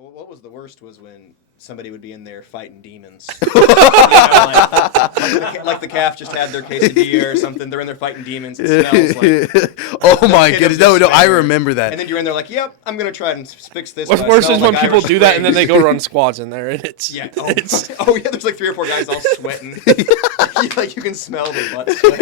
Well, what was the worst was when somebody would be in there fighting demons. Like the calf just had their quesadilla or something. They're in there fighting demons. It smells like. Oh my goodness! No, I remember that. And then you're in there like, yep, I'm gonna try and fix this. What's worse is when people do that and then they go run squads in there and it's yeah. it's Oh yeah, there's like 3 or 4 guys all sweating. Like you can smell the butt sweat.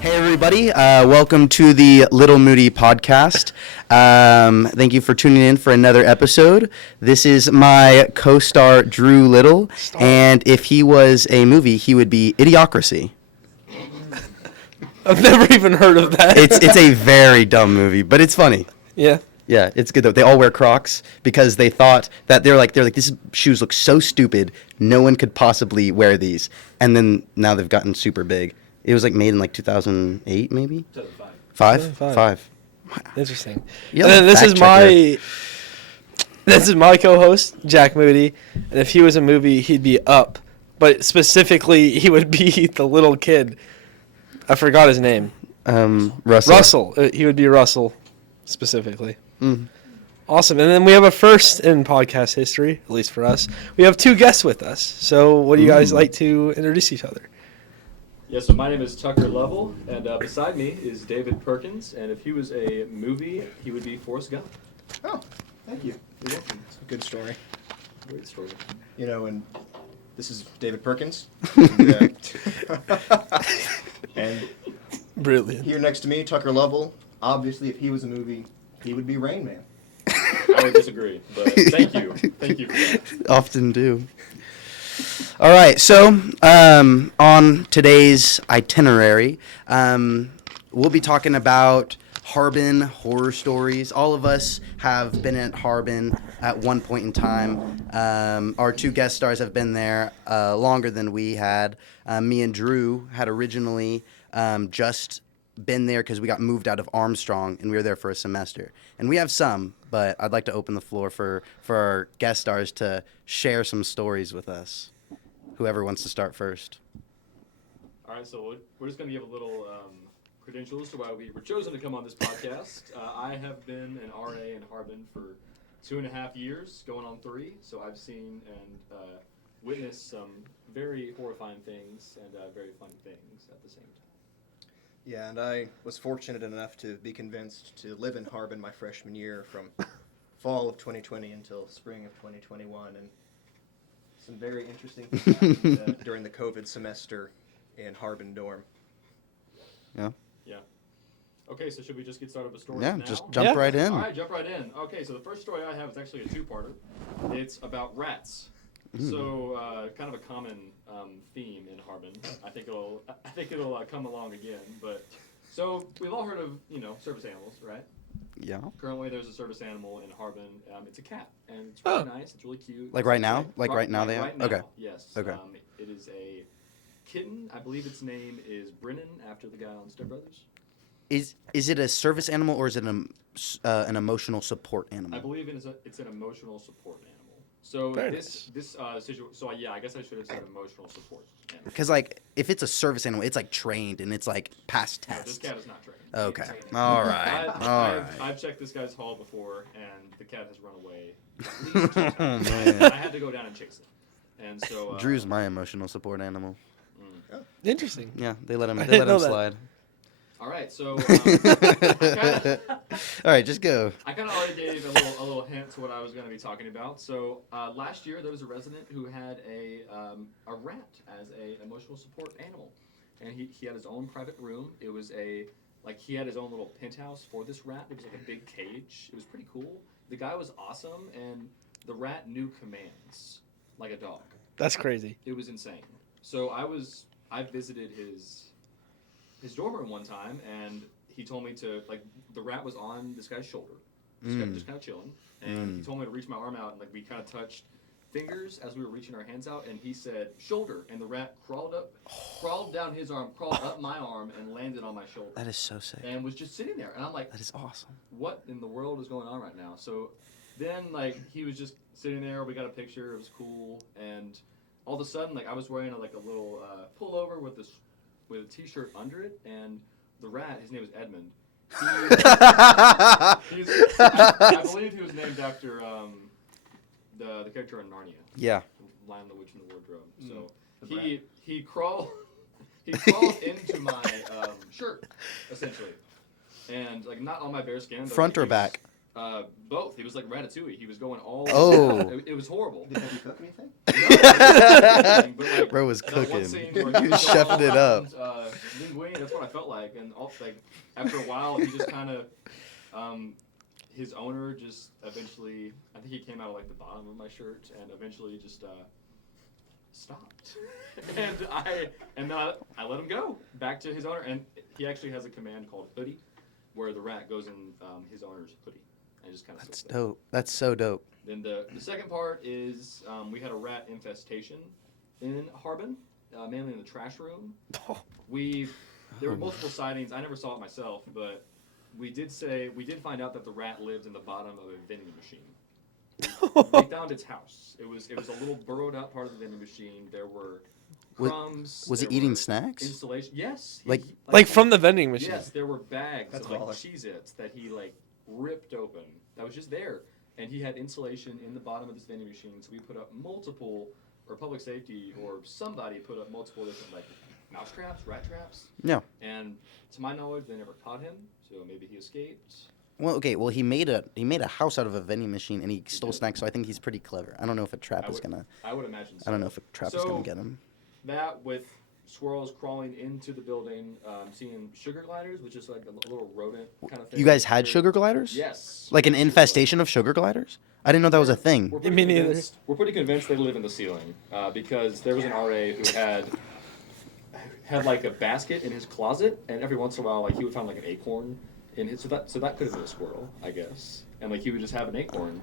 Hey everybody, welcome to the Little Moody podcast. Thank you for tuning in for another episode. This is my co-star Drew Little, and if he was a movie, he would be Idiocracy. I've never even heard of that. It's a very dumb movie, but it's funny. Yeah. Yeah, it's good though. They all wear Crocs because they thought that they're like these shoes look so stupid, no one could possibly wear these. And then now they've gotten super big. It was like made in like 2008 maybe? 2005. Five. Interesting. Yeah, and then this is my co-host, Jack Moody, and if he was a movie, he'd be Up, but specifically he would be the little kid. I forgot his name. Russell. He would be Russell, specifically. Mm. Awesome. And then we have a first in podcast history, at least for us. We have 2 guests with us. So would you guys like to introduce each other? Yeah, so my name is Tucker Lovell, and beside me is David Perkins, and if he was a movie, he would be Forrest Gump. Oh, thank you. You're welcome. It's a good story. Great story. You know, and this is David Perkins. And Brilliant. here next to me, Tucker Lovell. Obviously, if he was a movie, he would be Rain Man. I would disagree, but thank you. Thank you for that. Often do. All right, so on today's itinerary, we'll be talking about Harbin horror stories. All of us have been at Harbin at one point in time. Our 2 guest stars have been there longer than we had. Me and Drew had originally just been there because we got moved out of Armstrong, and we were there for a semester. And we have some, but I'd like to open the floor for our guest stars to share some stories with us. Whoever wants to start first. All right, so we're just going to give a little credentials to why we were chosen to come on this podcast. I have been an RA in Harbin for 2.5 years, going on 3, so I've seen and witnessed some very horrifying things and very funny things at the same time. Yeah, and I was fortunate enough to be convinced to live in Harbin my freshman year from fall of 2020 until spring of 2021, and some very interesting things happened during the COVID semester in Harbin dorm. Yeah. Yeah. Okay, so should we just get started with stories Yeah, now? just jump right in. All right, jump right in. Okay, so the first story I have is actually a 2-parter. It's about rats. So kind of a common theme in Harbin. I think it'll come along again. But so we've all heard of service animals, right? Yeah. Currently, there's a service animal in Harbin. It's a cat, and it's really nice. It's really cute. Like right now? Right, Right now they have? right now, Okay. Yes. Okay. It is a kitten. I believe its name is Brennan, after the guy on Step Brothers. Is it a service animal or is it an emotional support animal? I believe it's an emotional support animal. So so yeah, I guess I should have said emotional support animal. Because like if it's a service animal, it's like trained and it's like past No, tests. this cat is not trained. Okay. All right. I've checked this guy's haul before, and the cat has run away at least 2 times. Man. I had to go down and chase it. And so Drew's my emotional support animal. Interesting. Yeah, they let him didn't know that. slide. all right, so All right, just go. I kind of already gave a little hint to what I was going to be talking about. So last year there was a resident who had a rat as an emotional support animal, and he had his own private room. It was he had his own little penthouse for this rat. It was like a big cage. It was pretty cool. The guy was awesome, and the rat knew commands like a dog. That's crazy. It was insane. So I visited his dorm room one time, and he told me to, the rat was on this guy's shoulder, just kind of chilling, and he told me to reach my arm out, and we kind of touched fingers as we were reaching our hands out, and he said shoulder, and the rat crawled down his arm, crawled up my arm, and landed landed on my shoulder That is so sick. and was just sitting there. And I'm like, That is awesome. what in the world is going on right now? So then, like, he was just sitting there. We got a picture. It was cool. And all of a sudden, like, I was wearing a little pullover with a t-shirt under it. And the rat, his name was Edmund. I believe he was named after the character in Narnia. Yeah. Lion, the Witch, and the Wardrobe. So The brat. he crawled into my shirt essentially, and like not on my bare skin. But Front he or was, back? Both. He was like Ratatouille. He was going all. Oh. It was horrible. Did you cook anything? No, but, like, Bro was that one cooking. scene He where was going all chefing it up. around, linguine, that's what I felt like, and like after a while, he just kind of, his owner just eventually, I think he came out of like the bottom of my shirt, and eventually just stopped, and I let him go back to his owner, and he actually has a command called hoodie, where the rat goes in his owner's hoodie, and just kind of. That's dope. That's so dope. Then the second part is we had a rat infestation in Harbin, mainly in the trash room. There were multiple sightings. I never saw it myself, but we did find out that the rat lived in the bottom of a vending machine. They found its house. It was a little burrowed out part of the vending machine. There were crumbs. Was there it eating were snacks? Installation. Yes. Like from the vending machine. Yes, there were bags That's of like baller. Cheez-Its that he like ripped open. That was just there. And he had insulation in the bottom of this vending machine, so we put up multiple, or public safety, or somebody put up multiple different like mouse traps, rat traps. Yeah. And to my knowledge, they never caught him, so maybe he escaped. Well, okay. Well, he made a house out of a vending machine and he stole snacks. So I think he's pretty clever. I don't know if a trap is gonna. I would imagine. So. I don't know if a trap is So- gonna get him. That with squirrels crawling into the building, seeing sugar gliders, which is like a little rodent kind of thing. You guys had sugar gliders? Yes. Like an infestation of sugar gliders? I didn't know that was a thing. We're Me pretty, neither. convinced, we're pretty convinced they live in the ceiling because there was an RA who had like a basket in his closet, and every once in a while, like he would find like an acorn in his. So that could have been a squirrel, I guess. And like he would just have an acorn,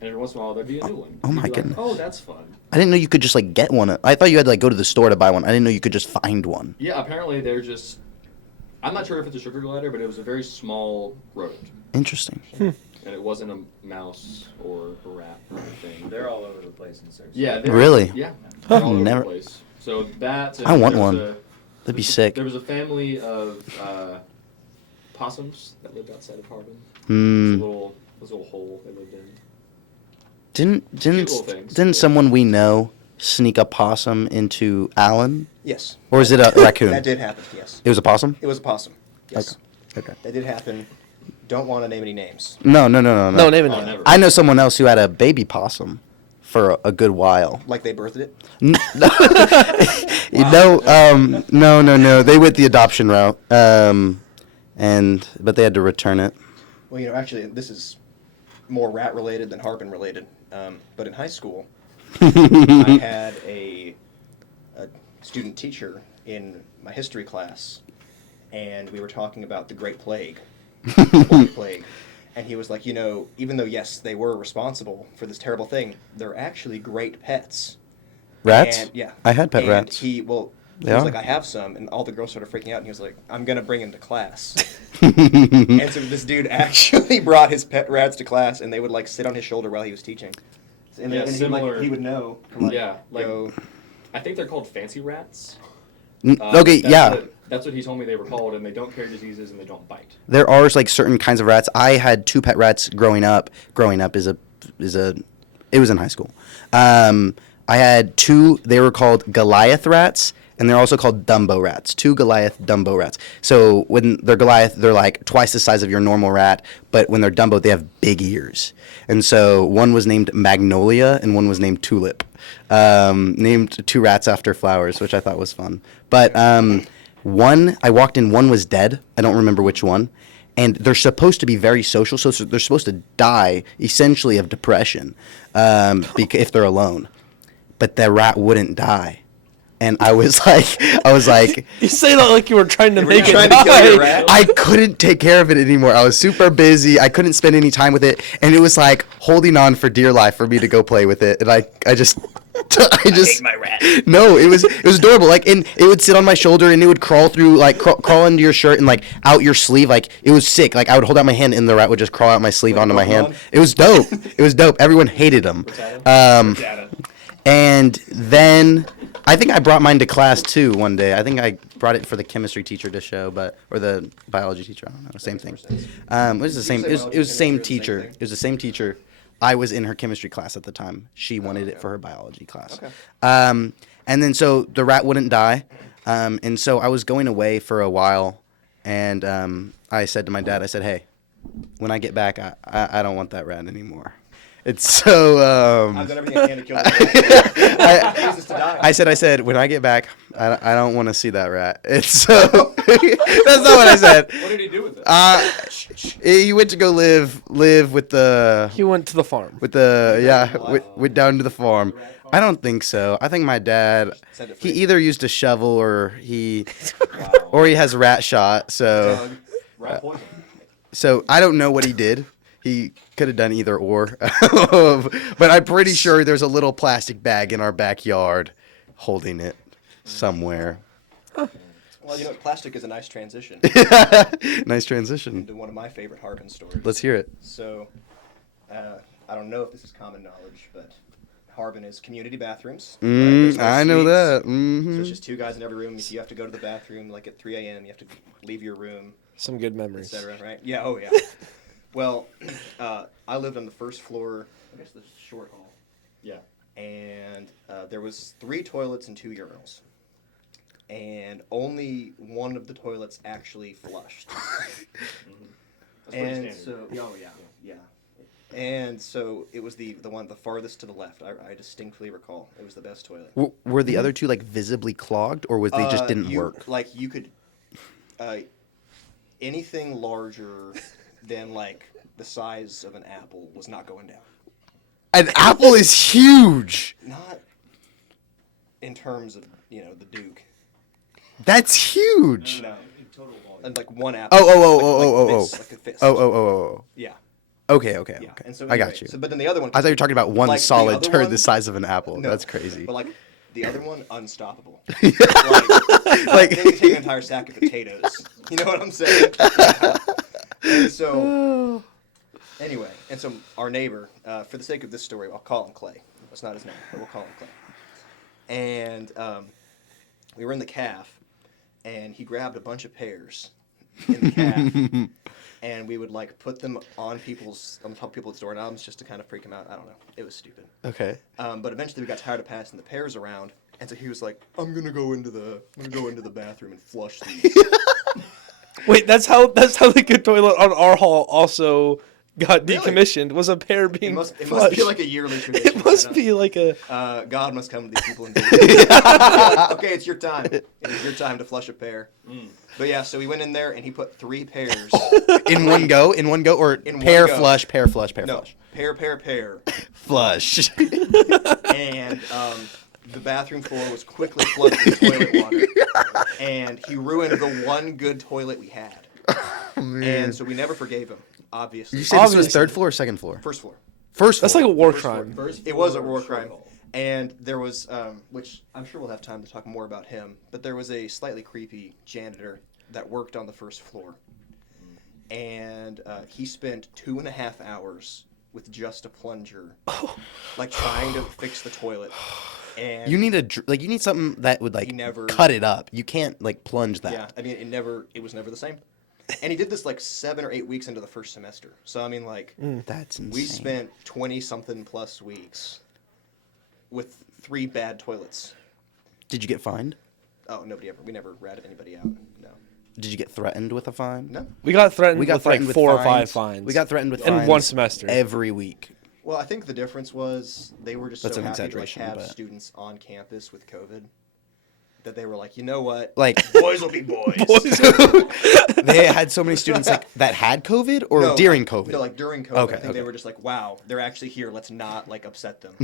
and every once in a while there'd be a new one. Oh He'd my be like, goodness. oh, that's fun. I didn't know you could just like get one. I thought you had to like go to the store to buy one. I didn't know you could just find one. Yeah, apparently they're just. I'm not sure if it's a sugar glider, but it was a very small rodent, Interesting. and it wasn't a mouse or a rat or anything. They're all over the place in Sarasota. Yeah. Really? Yeah. Huh. they're all over Never- the place. So that. and I want there was one. That'd be sick. There was a family of possums that lived outside of Harbin. Hmm. It was a little hole they lived in. Didn't little things. didn't someone we know sneak a possum into Allen? Yes. Or is it a raccoon? That did happen, yes. It was a possum? It was a possum. Yes. Okay. That did happen. Don't want to name any names. No. No, name it. Oh, now. never. I know someone else who had a baby possum for a good while. Like they birthed it. No. They went the adoption route. But they had to return it. Well, actually, this is more rat related than Harbin related. But in high school, I had a student teacher in my history class, and we were talking about the Great Plague, the Black Plague, and he was like, even though yes, they were responsible for this terrible thing, they're actually great pets. Rats? And, yeah. I had pet and rats. He was Yeah. like, I have some, and all the girls started freaking out, and he was like, I'm gonna bring him to class. And so this dude actually brought his pet rats to class, and they would like sit on his shoulder while he was teaching. And, Yeah, and similar- he would know. Like, Yeah, like go, I think they're called fancy rats. Okay, yeah. That's what he told me they were called, and they don't carry diseases and they don't bite. There are like certain kinds of rats. I had 2 pet rats growing up. Growing up it was in high school. I had 2. They were called Goliath rats, and they're also called Dumbo rats. 2 Goliath Dumbo rats. So when they're Goliath, they're like twice the size of your normal rat. But when they're Dumbo, they have big ears. And so one was named Magnolia, and one was named Tulip. Named 2 rats after flowers, which I thought was fun. But one, I walked in, one was dead. I don't remember which one. And they're supposed to be very social, so they're supposed to die, essentially, of depression if they're alone. But the rat wouldn't die. And I was like, You say that like you were trying to make it trying to kill your die. rat? I couldn't take care of it anymore. I was super busy. I couldn't spend any time with it. And it was like holding on for dear life for me to go play with it. And I just, I just my rat. no, it was adorable. Like, and it would sit on my shoulder, and it would crawl through, like, crawl into your shirt and like out your sleeve. Like, it was sick. Like, I would hold out my hand, and the rat would just crawl out my sleeve onto my hand. It was dope. It was dope. Everyone hated him. And then I think I brought mine to class too one day. I think I brought it for the chemistry teacher to show, or the biology teacher. I don't know. Same thing. It was the same. It was the same teacher. It was the same teacher. I was in her chemistry class at the time. She wanted it for her biology class. Okay. And then so the rat wouldn't die. And so I was going away for a while, and I said to my dad, I said, hey, when I get back, I don't want that rat anymore. It's so. I've done everything I can to kill the rat. I said, when I get back, I don't want to see that rat. It's so. That's not what I said. What did he do with it? He went to go live with the. He went to the farm. With the went down to the farm. I don't think so. I think my dad. He either used a shovel or he has rat shot. So. Rat poison. So I don't know what he did. He could have done either or. But I'm pretty sure there's a little plastic bag in our backyard holding it somewhere. Well, plastic is a nice transition Nice transition. into one of my favorite Harbin stories. Let's hear it. So, I don't know if this is common knowledge, but Harbin is community bathrooms. right? There's no I know suites. that. So Mm-hmm. it's just two guys in every room. If you have to go to the bathroom like at 3 a.m., you have to leave your room, Some good memories. etc. Right? Yeah. Oh yeah. Well, I lived on the first floor. I guess the short hall. Yeah. And there was 3 toilets and 2 urinals, and only one of the toilets actually flushed. That's pretty And standard. so, yeah. And so it was the one the farthest to the left. I distinctly recall it was the best toilet. Were the other two like visibly clogged, or was they just didn't work? Like you could, anything larger than like the size of an apple was not going down. An apple is huge. Not in terms of the Duke. That's huge. No. And like one apple. Oh. Like a fist. Oh. Yeah. Okay. Yeah. And so I anyway, got you. So, but then the other one. I thought you were talking about one like, the solid other turd one- the size of an apple. No, That's crazy. But like the other one, unstoppable. Like- they could take an entire sack of potatoes. You know what I'm saying? Yeah. And so, anyway, our neighbor, for the sake of this story, I'll call him Clay. That's not his name, but we'll call him Clay. And we were in the calf, and he grabbed a bunch of pears in the calf, and we would like put them on the top of people's doorknobs just to kind of freak them out. I don't know. It was stupid. Okay. But eventually we got tired of passing the pears around, and so he was like, "I'm gonna go into the bathroom and flush these." Wait, that's how the good toilet on our hall also got decommissioned. Was a pear being It must flushed. be like a yearly tradition. It must be like a. God must come to these people and do it. Okay, it's your time. It is your time to flush a pear. But yeah, so we went in there and he put 3 pears. In one go, or In pear one go. flush, pear flush, pear No, flush. pear. Flush. And the bathroom floor was quickly flooded with toilet water. And he ruined the one good toilet we had. And so we never forgave him, obviously. Did you say this was Obviously. third floor or second floor? First floor. First floor. That's like a war crime. It was a war crime. And there was, which I'm sure we'll have time to talk more about him, but there was a slightly creepy janitor that worked on the first floor. And he spent 2.5 hours with just a plunger, like trying to fix the toilet. And You need you need something that would like He never- cut it up. You can't like plunge that. yeah, I mean, it was never the same. And he did this like 7 or 8 weeks into the first semester. So I mean, like, That's insane. we spent 20-something plus weeks with 3 bad toilets. Did you get fined? Oh, we never ratted anybody out. No. Did you get threatened with a fine? No. We got threatened We got with threatened like with 4 or fines. 5 fines. We got threatened with in fines one semester. every week. Well, I think the difference was they were just That's so an happy to exaggeration, have but- students on campus with COVID that they were like, you know what? Like Boys will be boys. they had so many students like that had COVID or No, during COVID. No, like during COVID. Okay, I think they okay. were just like, wow, they're actually here. Let's not like upset them.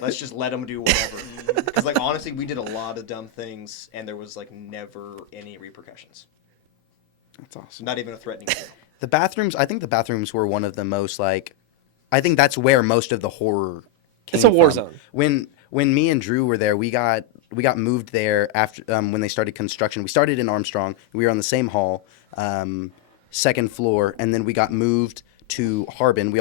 Let's just let them do whatever. Because like honestly, we did a lot of dumb things, and there was like never any repercussions. That's awesome. Not even a threatening deal. The bathrooms. I think the bathrooms were one of the most like. I think that's where most of the horror. Came It's a war from. zone. when me and Drew were there, we got moved there after when they started construction. We started in Armstrong. We were on the same hall, second floor, and then we got moved to Harbin.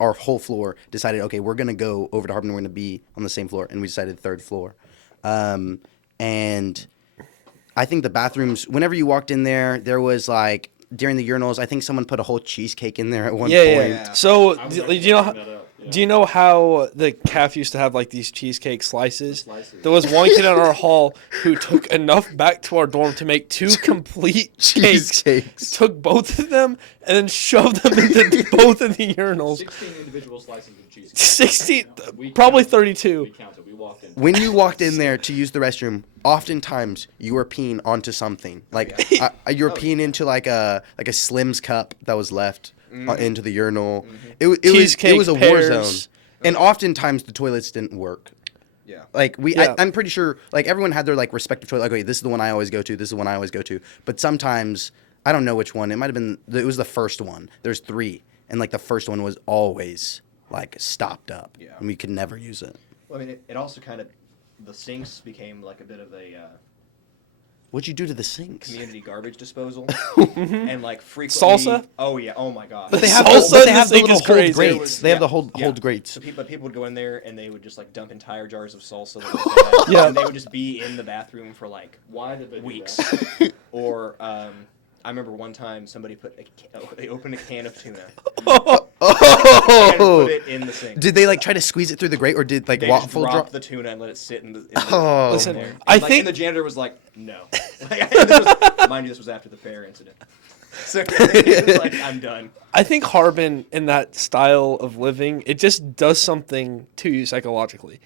Our whole floor decided, okay, we're gonna go over to Harbin. We're gonna be on the same floor, and we decided third floor. And I think the bathrooms, whenever you walked in there was like during the urinals, I think someone put a whole cheesecake in there at one point. Yeah. So I was do actually you know? looking that up, yeah. Do you know how the calf used to have like these cheesecake slices? There was one kid in our hall who took enough back to our dorm to make 2 complete cakes. Cheesecakes. Took both of them and then shoved them into both of the urinals. 16 individual slices of cheese. 60, We probably counted. 32. We counted. We walked in. When you walked in there to use the restroom, oftentimes you were peeing onto something. Like you were peeing into like a Slim's cup that was left into the urinal. It Cheesecake was a war pears. zone. And oftentimes the toilets didn't work. Yeah. Like Yeah. I'm pretty sure like everyone had their like respective toilet. Like, okay, this is the one I always go to. This is the one I always go to. But sometimes I don't know which one. It might have been. It was the first one. There's 3, and like the first one was always like stopped up. Yeah. And we could never use it. Well, I mean, it also kind of, the sinks became like a bit of a What'd you do to the sinks? community garbage disposal, and like frequently. Salsa? Oh yeah. Oh my god. But they have, Salsa but in they the have the sink little is hold crazy. grates. They have the hold Yeah. grates. So people would go in there and they would just like dump entire jars of salsa. That they had, Yeah. And they would just be in the bathroom for like Why did they do weeks. that? Or I remember one time somebody they opened a can of tuna and Oh! put it in the sink. Did they like try to squeeze it through the grate, or did like They just waffle dropped drop? the tuna and let it sit in the. Oh, Listen, there. I And, think- and the janitor was like, no. Mind you, this was after the fair incident. So it was like, I'm done. I think Harbin in that style of living, it just does something to you psychologically.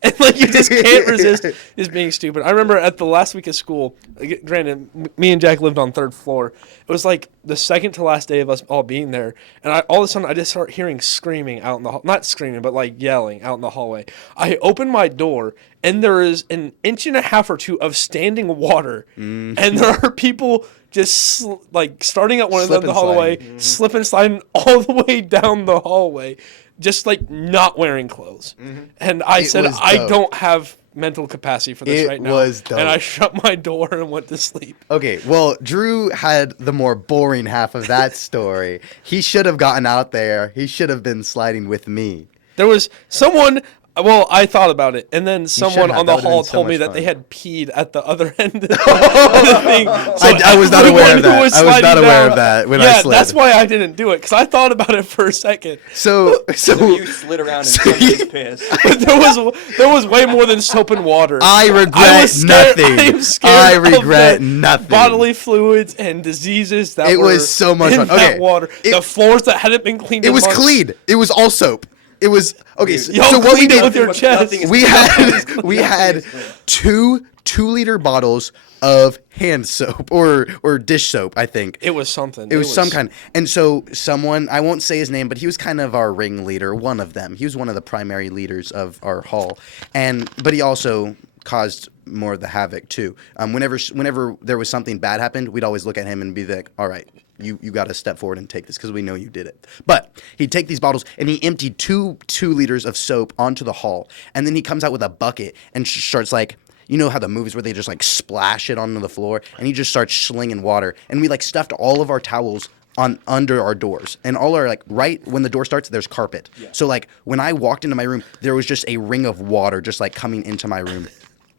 And like you just can't resist just being stupid. I remember at the last week of school, granted, me and Jack lived on 3rd floor. It was like the second to last day of us all being there, and all of a sudden I just start hearing screaming out in the not screaming, but like yelling out in the hallway. I open my door, and there is an inch and a half or 2 of standing water, and there are people just like starting at one end Slip of the and hallway, sliding. slip and sliding all the way down the hallway. Just like not wearing clothes. And I It said, was I dope. don't have mental capacity for this It right now. was dope. And I shut my door and went to sleep. Okay, well, Drew had the more boring half of that story. He should have gotten out there. He should have been sliding with me. There was someone, well, I thought about it. And then someone have. on That the would've hall been so told me much that they fun. had peed at the other end of the thing. So I was not aware everyone of who that. was I was not sliding aware down- of that when I Yeah, slid. that's why I didn't do it. Because I thought about it for a second. So You slid around in somebody's piss. But there was way more than soap and water. I I regret was scared. nothing. I am scared I of regret the nothing. bodily fluids and diseases that It were was so much in fun. that Okay, water. it- The floors that hadn't been cleaned. It in was months. clean. It was all soap. It was okay. So, Y'all so what we cleaned it did, with your chest. Nothing is we clean. had we had is clean. 2 2-liter bottles of hand soap or dish soap. I think It was something. it was some kind. And so someone, I won't say his name, but he was kind of our ringleader. One of them. He was one of the primary leaders of our hall, but he also caused more of the havoc too. Whenever there was something bad happened, we'd always look at him and be like, "All right, you got to step forward and take this because we know you did it." But he'd take these bottles and he emptied 2 liters of soap onto the hall, and then he comes out with a bucket and starts like. You know how the movies where they just like splash it onto the floor, and he just starts slinging water, and we like stuffed all of our towels on under our doors, and all our like right when the door starts, there's carpet. Yeah. So like when I walked into my room, there was just a ring of water just like coming into my room.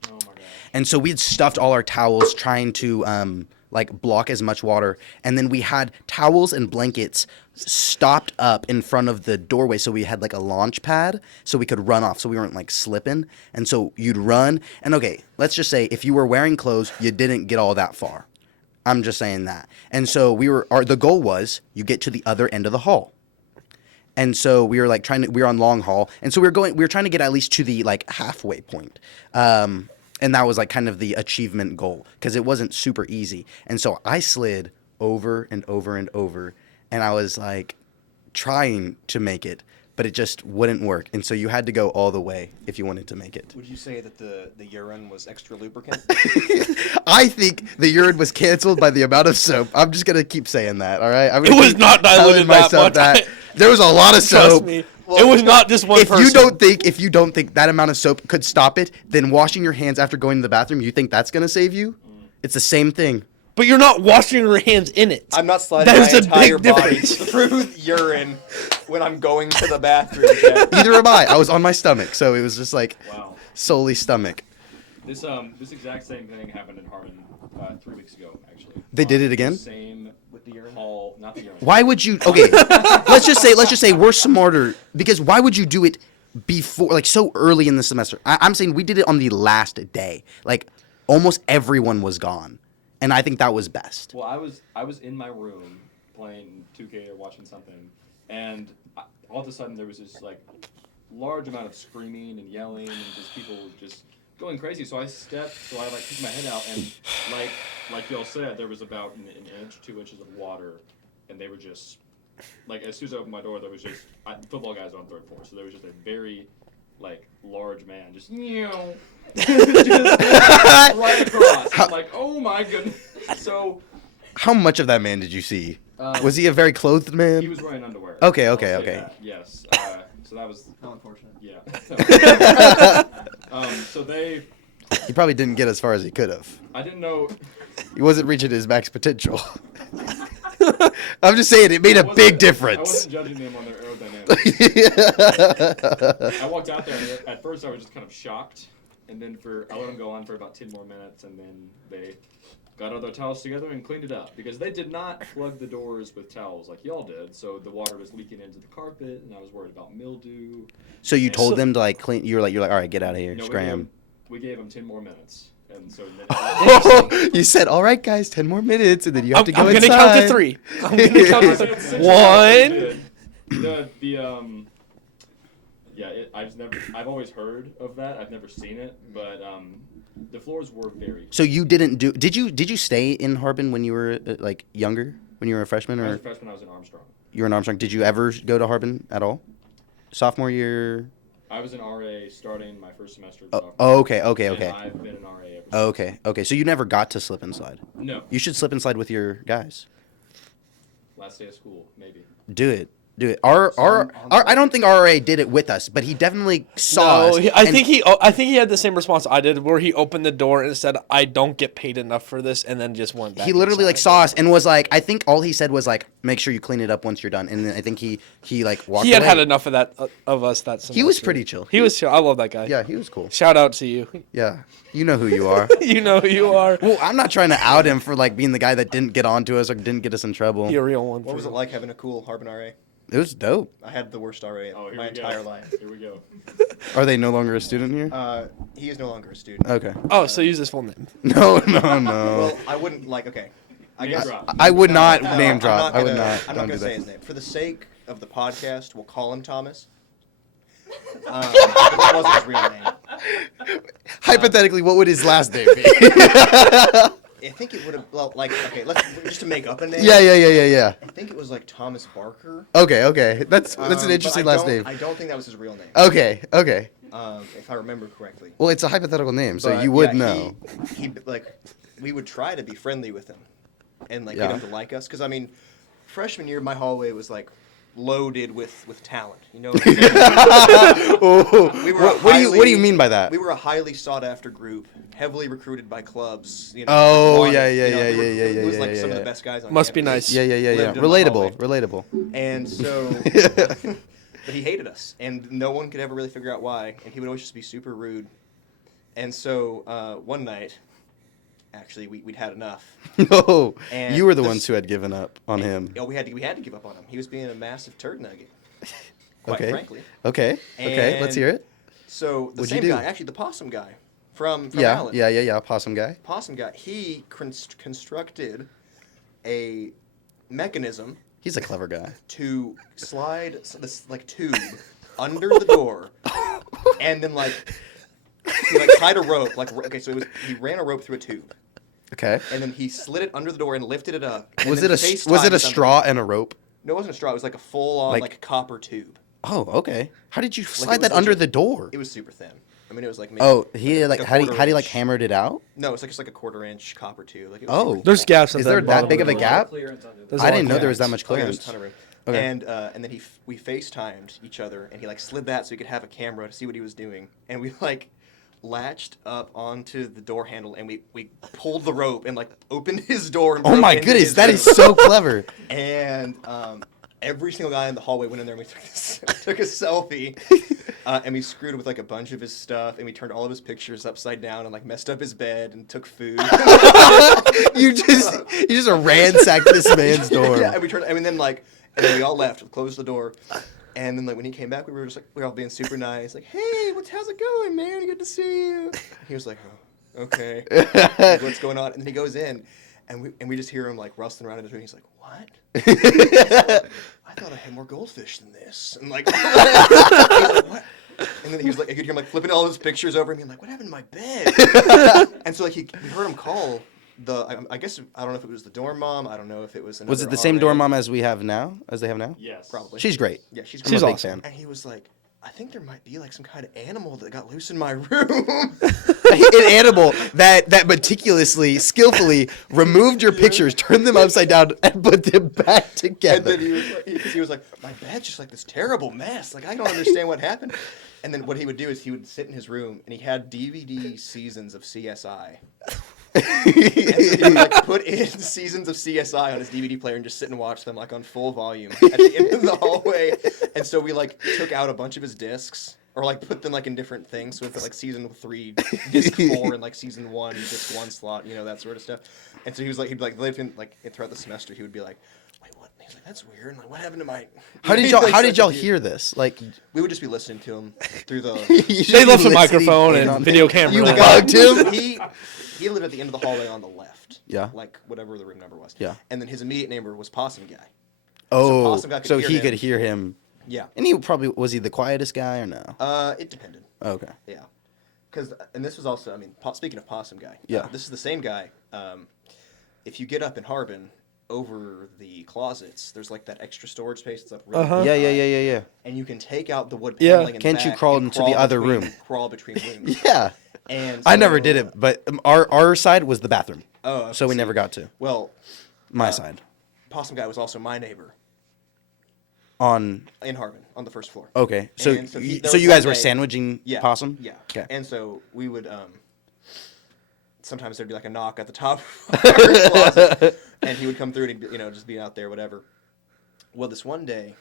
Oh my god. And so we'd stuffed all our towels trying to like block as much water. And then we had towels and blankets stopped up in front of the doorway. So we had like a launch pad so we could run off so we weren't like slipping. And so you'd run. And okay, let's just say if you were wearing clothes, you didn't get all that far. I'm just saying that. And so the goal was you get to the other end of the hall. And so we were like we were on long haul. And so we were trying to get at least to the like halfway point. And that was like kind of the achievement goal because it wasn't super easy. And so I slid over and over and over, and I was like trying to make it, but it just wouldn't work. And so you had to go all the way if you wanted to make it. Would you say that the urine was extra lubricant? I think the urine was canceled by the amount of soap. I'm just gonna keep saying that. All right. I'm It gonna was keep not telling diluted that myself much. There was a lot of Trust soap. me. It was not just one person. If you don't think that amount of soap could stop it, then washing your hands after going to the bathroom, you think that's gonna save you? It's the same thing. But you're not washing your hands in it. I'm not sliding That is my a entire big body difference. through urine when I'm going to the bathroom. Jeff. Neither am I. I was on my stomach, so it was just like Wow. solely stomach. This exact same thing happened in Harbin 3 weeks ago, actually. They did it again? The same With the urine? hall, not the urine. Why would you? Okay, let's just say we're smarter because why would you do it before, like so early in the semester? I'm saying we did it on the last day. Like almost everyone was gone, and I think that was best. Well, I was in my room playing 2K or watching something, and all of a sudden there was this like large amount of screaming and yelling and just people just going crazy. So I like took my head out and like y'all said, there was about an inch, 2 inches of water, and they were just like as soon as I opened my door, there was just football guys on 3rd floor, so there was just a very like large man just just right across. I'm like, oh my goodness. So How much of that man did you see? Um, Was he a very clothed man? he was wearing underwear. Okay, I'll okay, say okay. that, yes. So that was How unfortunate. yeah. So He probably didn't get as far as he could have. I didn't know. He wasn't reaching his max potential. I'm just saying it made a big I difference. wasn't judging them on their aerodynamics. I walked out there, and at first I was just kind of shocked, and then I let them go on for about 10 more minutes, and then they got all their towels together and cleaned it up because they did not plug the doors with towels like y'all did, so the water was leaking into the carpet, and I was worried about mildew. So you told So- them to like clean. You're like, all right, get out of here, No, scram. we gave them 10 more minutes, and so You said, all right, guys, 10 more minutes, and then you have I'm to go gonna inside. count to 3. I'm gonna count to 3. One. I've always heard of that. I've never seen it, but the floors were very. So you didn't do? Did you stay in Harbin when you were like younger, when you were a freshman, When I or was a freshman, I was in Armstrong. you were in Armstrong? Did you ever go to Harbin at all? Sophomore year. I was in RA starting my first semester. Of Oh, sophomore okay, year, okay, and okay. I've been in RA ever since. Okay. So you never got to slip and slide. No, You should slip and slide with your guys. last day of school, maybe. Do it. I don't think RA did it with us, but he definitely saw us. I and- think he had the same response I did, where he opened the door and said, "I don't get paid enough for this," and then just went back. He literally like inside. saw us and was like, I think all he said was like, make sure you clean it up once you're done. And then I think he like walked He had away. had enough of that of us that semester. He was pretty chill. He was chill. I love that guy. Yeah, he was cool. Shout out to you. Yeah, you know who you are. You know who you are. Well, I'm not trying to out him for like being the guy that didn't get onto us or didn't get us in trouble. You're a real one. What was it like having a cool Harbin RA? It was dope. I had the worst RA Oh, here my we go. entire life. Here we go. Are they no longer a student here? He is no longer a student. Okay. Oh, so use his full name. No. Well, I wouldn't like. Okay, I Name guess drop. I would No, not no, name I'm drop. I would gonna- not. I'm Don't not do gonna say that. his name for the sake of the podcast. We'll call him Thomas. That wasn't his real name. Hypothetically, what would his last name be? I think it would have like okay. Let's just to make up a name. Yeah. I think it was like Thomas Barker. Okay. That's an But interesting I last don't- name. I don't think that was his real name. Okay. If I remember correctly. Well, it's a hypothetical name, so But, you would yeah, know. He like, we would try to be friendly with him, and like Yeah. get him to like us. Because I mean, freshman year, my hallway was like loaded with talent. You know. What I'm saying? Oh, We were a what do you highly- mean by that? We were a highly sought after group, heavily recruited by clubs. You know, Oh, wanted, yeah, you know, yeah, they were- yeah, It was yeah, like yeah, some of yeah. the best guys on Must be campus. nice. Yeah. lived in my hallway. Relatable. And so, but he hated us, and no one could ever really figure out why. And he would always just be super rude. And so one night, actually, we'd had enough. No, And you were the this- ones who had given up on him. Oh, we had to give up on him. He was being a massive turd nugget. Quite Okay. frankly. Okay. Let's hear it. So the What'd you same do? guy, actually the possum guy from Yeah. Allen. Yeah. Possum guy. Possum guy. He constructed a mechanism He's a clever guy. to slide this like tube under the door, and then like he like tied a rope. Like okay, so he ran a rope through a tube, Okay. and then he slid it under the door and lifted it up. and Was then it a face-tied was it a something. straw and a rope? No, it wasn't a straw. It was like a full on Like- like copper tube. Oh, okay. How did you it slide was that under legit. the door? It was super thin. I mean, it was like maybe Oh, he like a how do quarter you like inch. hammered it out? No, it's like just like a 1/4 inch copper tube. Like it was Oh. super There's gaps. At Is the there that bottom big of a the door. gap? There's a I lot didn't of know there was that gaps. much Oh, yeah, there's clearance. a ton of room. Okay. And then we FaceTimed each other, and he like slid that so he could have a camera to see what he was doing, and we like latched up onto the door handle, and we pulled the rope and like opened his door. And Oh broke my into goodness, his that room. is so clever. And every single guy in the hallway went in there, and we took a selfie, and we screwed with like a bunch of his stuff, and we turned all of his pictures upside down and like messed up his bed and took food. you just ransacked this man's dorm. Yeah, and and then we all left, closed the door. And then, like, when he came back, we were all being super nice. Like, hey, how's it going, man? Good to see you. He was like, oh, okay. Like, what's going on? And then he goes in, and we just hear him, like, rustling around in his room. He's like, what? I thought I had more goldfish than this. And, like, he's like, what? And then he was like, I could hear him, like, flipping all his pictures over and being like, what happened to my bed? And so, like, we heard him call I guess, I don't know if it was the dorm mom. I don't know if it was another Was it the same RA. dorm mom as they have now? Yes. Probably. She's great. Yeah, she's I'm a big awesome. fan. And he was like, I think there might be like some kind of animal that got loose in my room. An animal that meticulously, skillfully removed your pictures, turned them upside down, and put them back And together. then he was like, my bed's just like this terrible mess. Like, I don't understand what happened. And then what he would do is he would sit in his room, and he had DVD seasons of CSI. And so he would like put in seasons of CSI on his DVD player and just sit and watch them like on full volume at the end of the hallway. And so we like took out a bunch of his discs or like put them like in different things. So we put like season 3, disc 4, and like season 1, disc 1 slot, that sort of stuff. And so he'd be like throughout the semester he would be like, wait, what? And he's like, that's weird. Like, what happened to my? How did y'all hear this? Like, We would just be listening to him through the. They left the microphone and video camera. You there. bugged him? He lived at the end of the hallway on the left. Yeah. Like whatever the room number was. Yeah. And then his immediate neighbor was Possum Guy. Oh, Possum Guy could so hear he him. could hear him. Yeah. And was he the quietest guy or no? It depended. Okay. Yeah. And this was also, I mean, speaking of Possum Guy. Yeah. This is the same guy. If you get up in Harbin, over the closets, there's like that extra storage space that's up really Uh-huh. Yeah. And you can take out the wood Yeah. paneling in the Can't you back crawl and into the other room? Crawl between rooms. Yeah. And I never so- did it, but our side was the bathroom. Oh, okay, So we see. never got to. Well, My side. Possum Guy was also my neighbor On in Harbin on the first floor. okay. So And so there so was you guys one were day- sandwiching Yeah. possum? Yeah. Okay. And so we would sometimes there'd be like a knock at the top of our closet, and he would come through and he'd just be out there, whatever. Well, this one day,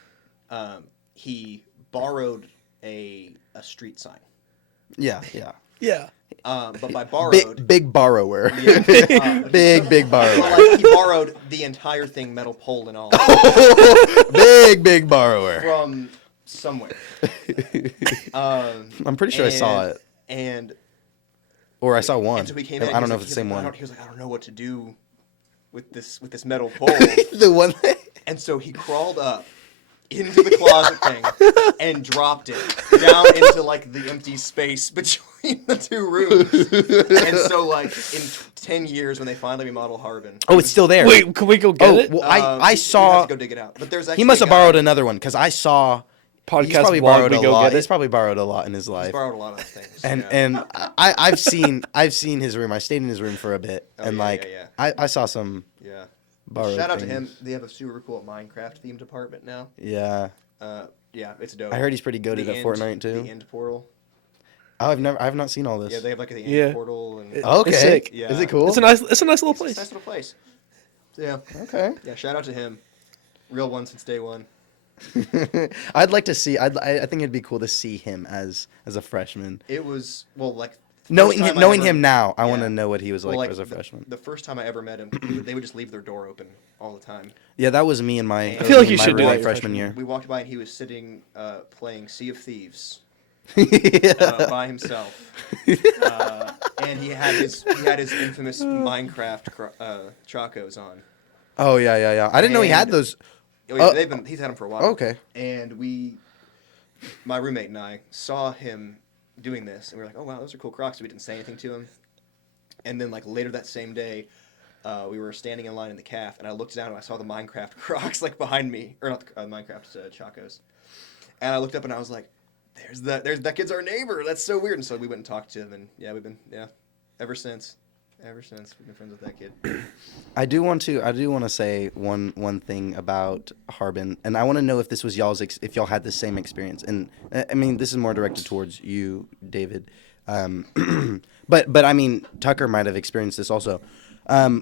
he borrowed a street sign. Yeah. Yeah. But by borrowed, Big borrower. yeah, Big borrower. well, like, he borrowed the entire thing, metal pole and all, big borrower. from somewhere. I'm pretty sure I saw it. And Or I saw one. And so he came I in. don't he know was if it's the like- same one. He was like, I don't know what to do with this metal pole. The one And so he crawled up into the closet thing and dropped it down into like the empty space between the two rooms. And so like in 10 years when they finally remodel Harbin. Oh, it's still there. Wait, can we go get it? well, I you saw have to go dig it out. But there's actually he must have a guy- borrowed another one because I saw Podcast he's probably vlog, borrowed we a go lot. get it. He's probably borrowed a lot in his He's life. borrowed a lot of things. And yeah. I've seen his room. I stayed in his room for a bit, Oh, and yeah, like yeah, I saw some Yeah. borrowed Shout out to things. him. They have a super cool Minecraft themed apartment now. Yeah, Yeah, it's dope. I heard he's pretty goated The at end- Fortnite too. The end portal. Oh, I've not seen all this. Yeah, they have like the end Yeah. portal and Okay, It's sick. Yeah. Is it cool? It's a nice little It's a place. nice little place. Yeah. Okay. Yeah, shout out to him. Real one since day one. I'd like to see. I think it'd be cool to see him as a freshman. It was like Knowing first him, time I ever- him now, I want Yeah. to know what he was well, like as a freshman. The first time I ever met him, they would just leave their door open all the time. Yeah, that was me and my. I feel like you my should do that roommate your freshman freshman year. We walked by and he was sitting playing Sea of Thieves Yeah. by himself, and he had his infamous Minecraft chacos on. Oh yeah. I didn't know he had And- those. He's had them for a while. Okay. And my roommate and I saw him doing this, and we were like, "Oh wow, those are cool Crocs." We didn't say anything to him. And then like later that same day, we were standing in line in the caf, and I looked down and I saw the Minecraft Crocs like behind me, or not the Minecraft Chacos. And I looked up and I was like, "There's that kid's our neighbor. That's so weird." And so we went and talked to him, and we've been ever since. Ever since we've been friends with that kid. I do want to say one thing about Harbin, and I want to know if this was if y'all had the same experience. And I mean, this is more directed towards you, David. But I mean, Tucker might have experienced this also.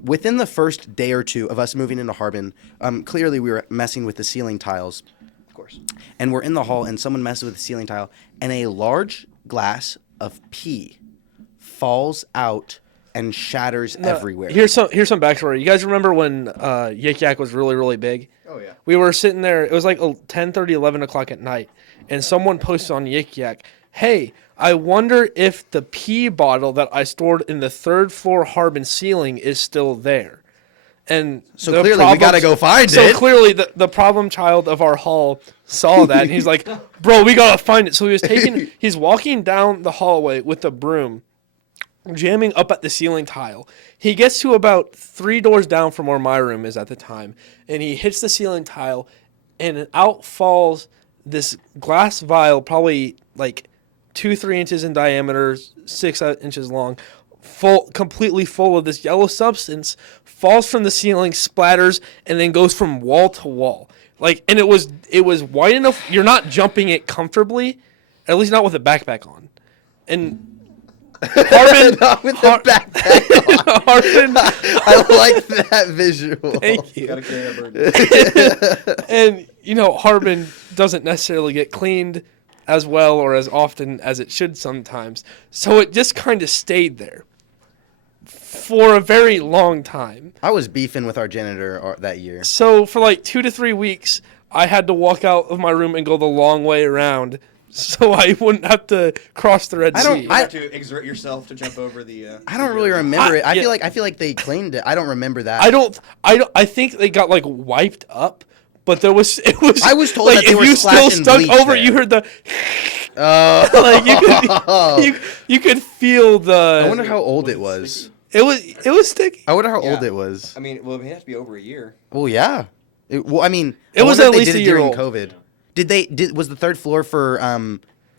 Within the first day or two of us moving into Harbin, clearly we were messing with the ceiling tiles, Of course. and we're in the hall, and someone messes with the ceiling tile, and a large glass of pee falls out and shatters everywhere. Here's some backstory. You guys remember when Yik Yak was really, really big? Oh yeah. We were sitting there. It was like 10:30, 11 o'clock at night, and someone posted on Yik Yak, "Hey, I wonder if the pee bottle that I stored in the third floor Harbin ceiling is still there." And So clearly we gotta go find it. So clearly the problem child of our hall saw that, and he's like, "Bro, we gotta find it." So he's walking down the hallway with a broom, jamming up at the ceiling tile. He gets to about 3 doors down from where my room is at the time, and he hits the ceiling tile, and out falls this glass vial, probably like 2-3 inches in diameter, 6 inches long, completely full of this yellow substance, falls from the ceiling, splatters, and then goes from wall to wall. Like, and it was wide enough. You're not jumping it comfortably, at least not with a backpack on. And Harbin, Not with the backpack on. Harbin, I like that visual. thank you. Gotta carry that burden. And Harbin doesn't necessarily get cleaned as well or as often as it should sometimes. So it just kind of stayed there for a very long time. I was beefing with our janitor that year. So for like 2 to 3 weeks, I had to walk out of my room and go the long way around so I wouldn't have to cross the Red Sea. You have to exert yourself to jump over the. I don't really remember it. I yeah. feel like they cleaned it. I don't remember that. I think they got like wiped up, but it was. I was told like, that they if were you still splashing stuck bleach over, there. you heard the. Oh. Like you could feel the. I wonder how old it was. It was sticky. I wonder how Yeah. old it was. I mean, well, it has to be over a year. Well, yeah. I mean, It I was wonder at if they least did a it year during old. COVID. Was the third floor for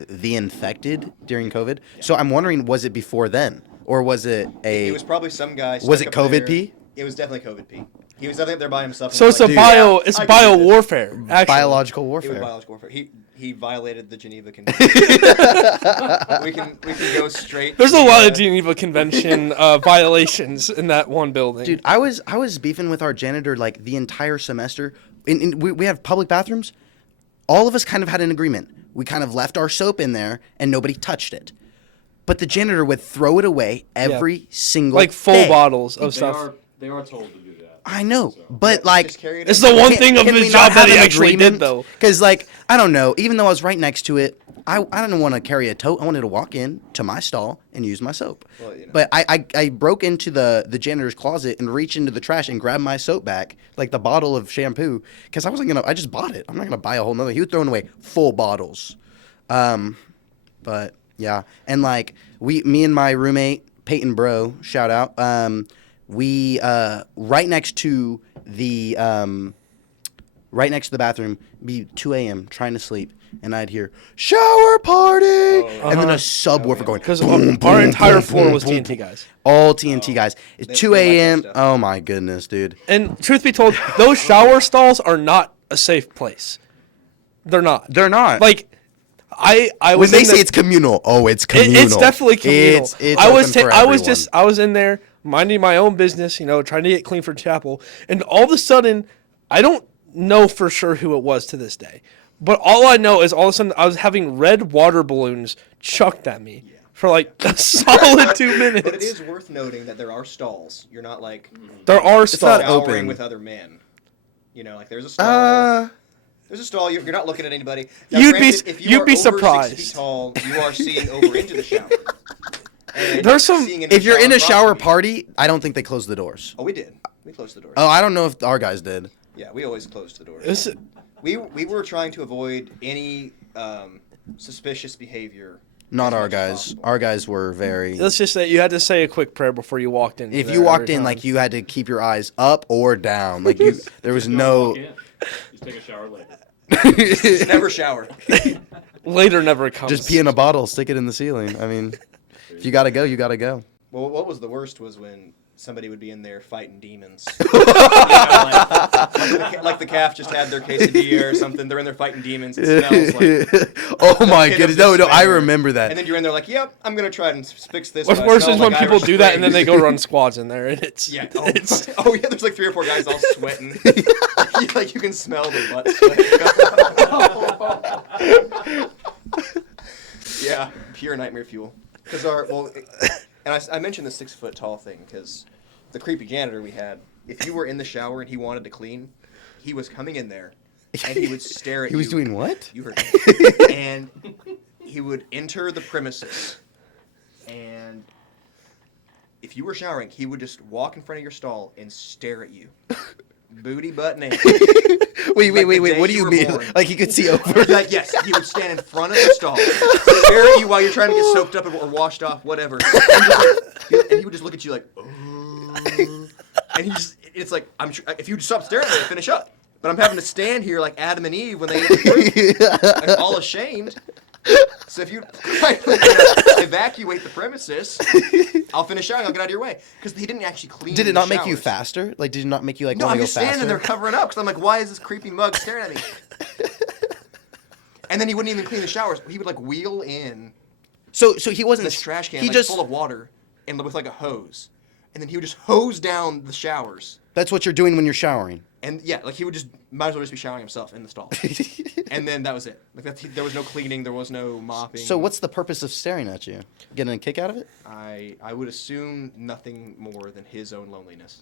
the infected during COVID? So I'm wondering, was it before then, or was it It was probably some guy. Was stuck it up COVID there. pee? It was definitely COVID pee. He was definitely up there by himself. and So was it's like, it's I can do bio this. warfare. Actually, biological It was warfare? biological warfare. He violated the Geneva Convention. we can go straight. There's to a the, lot of Geneva Convention violations in that one building. Dude, I was beefing with our janitor like the entire semester. We have public bathrooms. All of us kind of had an agreement. We kind of left our soap in there and nobody touched it. But the janitor would throw it away every single like full day. bottles of stuff. They are told to do that. I know, So- but like Just carry it It's in. the one thing of the job that he actually did, though. Because like I don't know, even though I was right next to it, I didn't want to carry a tote. I wanted to walk in to my stall and use my soap. Well, But I broke into the janitor's closet and reached into the trash and grabbed my soap back, like the bottle of shampoo, because I just bought it. I'm not gonna buy a whole nother. He was throwing away full bottles. But yeah, and like me and my roommate Peyton Bro, shout out. We right next to the bathroom, be 2 a.m. trying to sleep, and I'd hear shower party, and then a subwoofer going. Because boom, our boom, entire boom, floor boom, was boom, TNT boom. guys. All TNT guys. It's They 2 like that a.m. stuff. Oh my goodness, dude. And truth be told, those shower stalls are not a safe place. They're not. They're not. Like, I when was they in say the- it's communal, it's communal. It's definitely communal. It's I was open for I was everyone. just I was in there minding my own business, trying to get clean for chapel, and all of a sudden, I don't know for sure who it was to this day, but all I know is all of a sudden I was having red water balloons chucked at me for like a solid 2 minutes. But it is worth noting that there are stalls. You're not like There are not stalls. open. showering with other men. Like there's a stall. There's a stall. You're not looking at anybody. Now, You'd be- granted, if you you'd are be over 6 surprised. feet tall, you are seeing over into the shower. And There's some- seeing into If you're the in a across shower from you. party, I don't think they close the doors. Oh, we did. We closed the doors. Oh, I don't know if our guys did. Yeah, we always closed the doors. It's- We were trying to avoid any suspicious behavior. Not as our much as guys. possible. Our guys were very. Let's just say you had to say a quick prayer before you walked in. If you walked in, like you had to keep your eyes up or down. Like there was Don't no. walk in. Just take a shower later. Just never shower. later never comes. Just pee in a bottle, stick it in the ceiling. I mean, if you gotta go, you gotta go. Well, what was the worst was when somebody would be in there fighting demons. Like the calf just had their quesadilla or something. They're in there fighting demons. It smells like. Oh my pit of goodness! No, I despair. remember that. And then you're in there like, yep, I'm gonna try and fix this. What's but I worse smell is when like people Irish do that and then they Springs. go run squads in there and it's Yeah. it's Oh yeah. There's like 3 or 4 guys all sweating. Like you can smell the butt sweat. Yeah, pure nightmare fuel. Because I mentioned the 6 foot tall thing because the creepy janitor we had, if you were in the shower and he wanted to clean, he was coming in there and he would stare at you. He was doing what? You heard me. And he would enter the premises, and if you were showering, he would just walk in front of your stall and stare at you. Booty, butt, naked. Wait. the day What do you you were mean? born. Like he could see over? Like, yes, he would stand in front of the stall, stare at you while you're trying to get soaked up or washed off, whatever. And he would just look at you like, oh. And it's like, if you stop staring at me, I'd finish up. But I'm having to stand here like Adam and Eve when they ate the fruit, like, all ashamed. So if you evacuate the premises, I'll finish showering. I'll get out of your way because he didn't actually clean. Did it the not make you showers. faster? Like, did it not make you like No, want I'm to go just standing faster? there covering up because I'm like, why is this creepy mug staring at me? And then he wouldn't even clean the showers. He would like wheel in So he wasn't. this trash can He like, just. full of water and with like a hose, and then he would just hose down the showers. That's what you're doing when you're showering. And yeah, like he would might as well just be showering himself in the stall. And then that was it. Like there was no cleaning, there was no mopping. So what's the purpose of staring at you? Getting a kick out of it? I would assume nothing more than his own loneliness.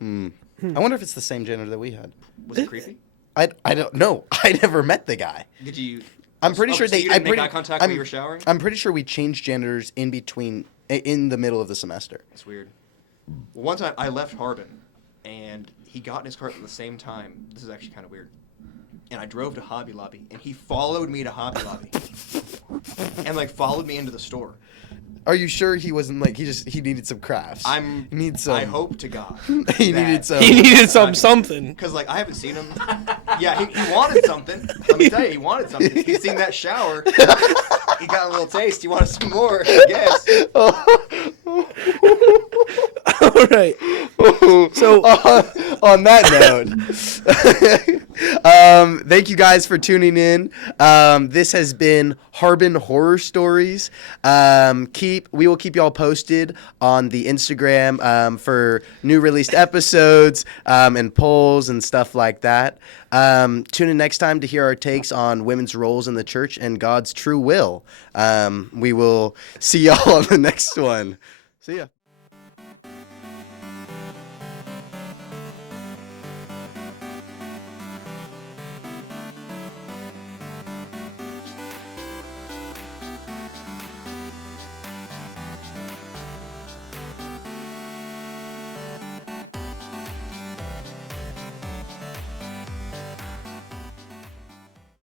I wonder if it's the same janitor that we had. Was it creepy? I don't know. I never met the guy. Did you? I'm pretty sure so they. You didn't make eye contact I'm, when you were showering. I'm pretty sure we changed janitors in the middle of the semester. That's weird. Well, one time I left Harbin, and he got in his car at the same time. This is actually kind of weird. And I drove to Hobby Lobby, and he followed me to Hobby Lobby, and like followed me into the store. Are you sure he wasn't like he needed some crafts? He needs some. I hope to God. He needed some. he needed something. Because like I haven't seen him. Yeah, he wanted something. Let me tell you, he wanted something. He's seen that shower. He got a little taste. He wanted some more, I guess. All right. So on that note, thank you guys for tuning in. This has been Harbin Horror Stories. We will keep y'all posted on the Instagram for new released episodes and polls and stuff like that. Tune in next time to hear our takes on women's roles in the church and God's true will. We will see y'all on the next one. See ya.